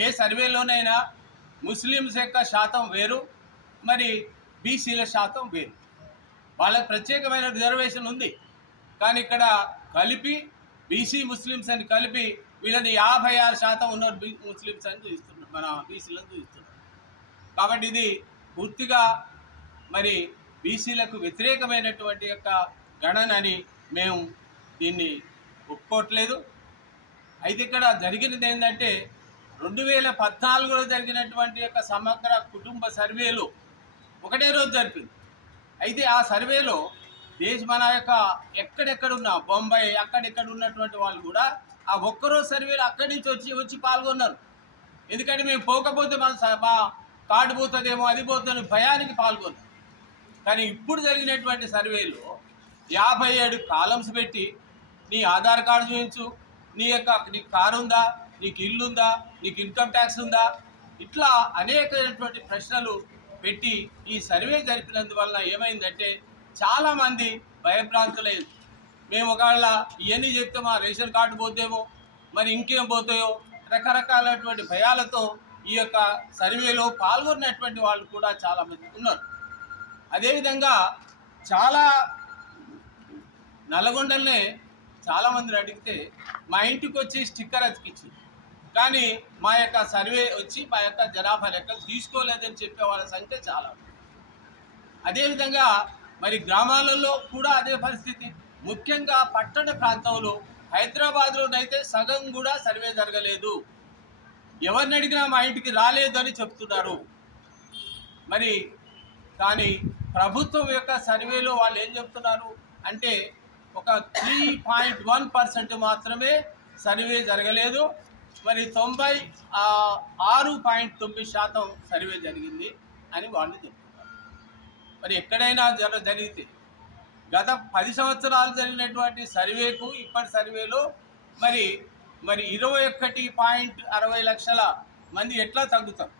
ఏ సర్వేలోనైనా Muslims యొక్క శాతం వేరు, మరి బీసీల శాతం వేరు. వాళ్ళకి ప్రత్యేకమైన రిజర్వేషన్ ఉంది. కానీ ఇక్కడ కలిపి బీసీ ముస్లిమ్స్ అని కలిపి వీళ్ళని 56% ఉన్న ముస్లిమ్స్ అని చూస్తున్నారు, మన బీసీలను చూస్తున్నారు. కాబట్టి ఇది పూర్తిగా మరి బీసీలకు వ్యతిరేకమైనటువంటి యొక్క గణన అని మేము దీన్ని ఒప్పుకోవట్లేదు. అయితే ఇక్కడ జరిగినది ఏంటంటే 2014లో జరిగినటువంటి యొక్క సమగ్ర కుటుంబ సర్వేలో ఒకటే రోజు జరిపింది. అయితే ఆ సర్వేలో మన యొక్క ఎక్కడెక్కడున్న బొంబాయి అక్కడెక్కడ ఉన్నటువంటి వాళ్ళు కూడా ఆ ఒక్కరోజు సర్వేలో అక్కడి నుంచి వచ్చి పాల్గొన్నారు. ఎందుకంటే మేము పోకపోతే మా కార్డు పోతుందేమో, అది పోతుందని భయానికి పాల్గొన్నారు. కానీ ఇప్పుడు జరిగినటువంటి సర్వేలో 57 కాలమ్స్ పెట్టి నీ ఆధార్ కార్డు చూపించు, నీకు కారు ఉందా, నీకు ఇల్లు ఉందా, నీకు ఇన్కమ్ ట్యాక్స్ ఉందా, ఇట్లా అనేకమైనటువంటి ప్రశ్నలు పెట్టి ఈ సర్వే జరిపినందువలన ఏమైందంటే చాలామంది భయభ్రాంతులయ్యారు. మేము ఒకవేళ ఇవన్నీ చెప్తే మా రేషన్ కార్డు పోతేమో, మరి ఇంకేం పోతాయో, రకరకాలైనటువంటి భయాలతో ఈ యొక్క సర్వేలో పాల్గొన్నటువంటి వాళ్ళు కూడా చాలామంది ఉన్నారు. అదేవిధంగా చాలా నల్గొండలనే చాలామందిని అడిగితే మా ఇంటికి వచ్చి స్టిక్కర్ అతికిచ్చింది, కానీ మా యొక్క సర్వే వచ్చి మా యొక్క జనాభా లెక్కలు తీసుకోలేదని చెప్పే వాళ్ళ సంఖ్య చాలా. అదేవిధంగా మరి గ్రామాలలో కూడా అదే పరిస్థితి. ముఖ్యంగా పట్టణ ప్రాంతంలో హైదరాబాద్లోనైతే సగం కూడా సర్వే జరగలేదు. ఎవరిని అడిగినా మా ఇంటికి రాలేదు అని చెప్తున్నారు. మరి కానీ ప్రభుత్వం యొక్క సర్వేలో వాళ్ళు ఏం చెప్తున్నారు అంటే ఒక 3.1% మాత్రమే సర్వే జరగలేదు, మరి 96.9% సర్వే జరిగింది అని వాళ్ళు చెప్తున్నారు. మరి ఎక్కడైనా జరిగితే గత 10 సంవత్సరాలు జరిగినటువంటి సర్వేకు ఇప్పటి సర్వేలో మరి 21.60 లక్షల మంది ఎట్లా తగ్గుతారు?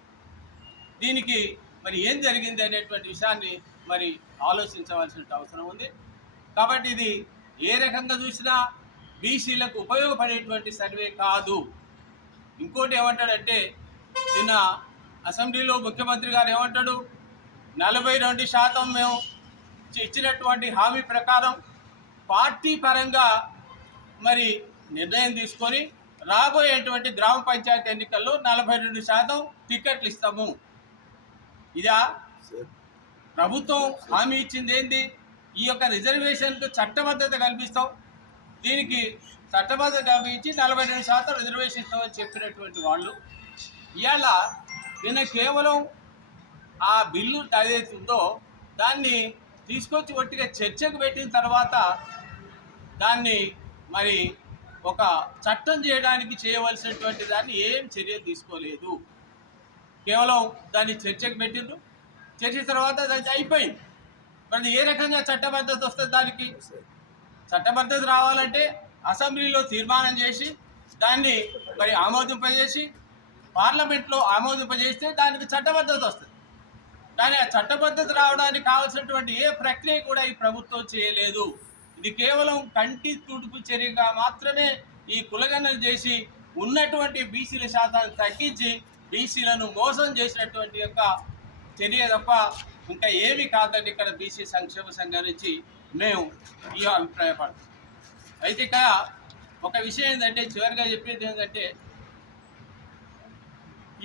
దీనికి మరి ఏం జరిగింది అనేటువంటి విషయాన్ని మరి ఆలోచించవలసిన అవసరం ఉంది. కాబట్టి ఇది ఏ రకంగా చూసినా బీసీలకు ఉపయోగపడేటువంటి సర్వే కాదు. ఇంకోటి ఏమంటాడంటే నిన్న అసెంబ్లీలో ముఖ్యమంత్రి గారు ఏమంటాడు, 42% మేము ఇచ్చినటువంటి హామీ ప్రకారం పార్టీ పరంగా మరి నిర్ణయం తీసుకొని రాబోయేటువంటి గ్రామ పంచాయతీ ఎన్నికల్లో 42% టికెట్లు ఇస్తాము. ఇదా ప్రభుత్వం హామీ ఇచ్చింది? ఏంది? ఈ యొక్క రిజర్వేషన్కు చట్టబద్ధత కల్పిస్తాం, దీనికి చట్టబద్ధత కల్పించి 42% రిజర్వేషన్ ఇస్తామని చెప్పినటువంటి వాళ్ళు ఇవాళ నిన్న కేవలం ఆ బిల్లు ఏదైతే ఉందో దాన్ని తీసుకొచ్చి ఒట్టిగా చర్చకు పెట్టిన తర్వాత దాన్ని మరి ఒక చట్టం చేయడానికి చేయవలసినటువంటి దాన్ని ఏం చర్య తీసుకోలేదు. కేవలం దాన్ని చర్చకు పెట్టిండ్రు, చర్చ తర్వాత దాన్ని అయిపోయింది. మరి ఏ రకంగా చట్టబద్ధత వస్తుంది? దానికి చట్టబద్ధత రావాలంటే అసెంబ్లీలో తీర్మానం చేసి దాన్ని మరి ఆమోదింపజేసి పార్లమెంట్లో ఆమోదింపజేస్తే దానికి చట్టబద్ధత వస్తుంది. కానీ ఆ చట్టబద్ధత రావడానికి కావాల్సినటువంటి ఏ ప్రక్రియ కూడా ఈ ప్రభుత్వం చేయలేదు. ఇది కేవలం కంటి తుడుపు చర్యగా మాత్రమే ఈ కులగణన చేసి ఉన్నటువంటి బీసీల శాతాన్ని తగ్గించి బీసీలను మోసం చేసినటువంటి యొక్క చర్య తప్ప ఇంకా ఏమీ కాదండి. ఇక్కడ బీసీ సంక్షేమ సంఘం నుంచి మేము ఈ అభిప్రాయపడతాం. అయితే ఇక్కడ ఒక విషయం ఏంటంటే చివరిగా చెప్పేది ఏంటంటే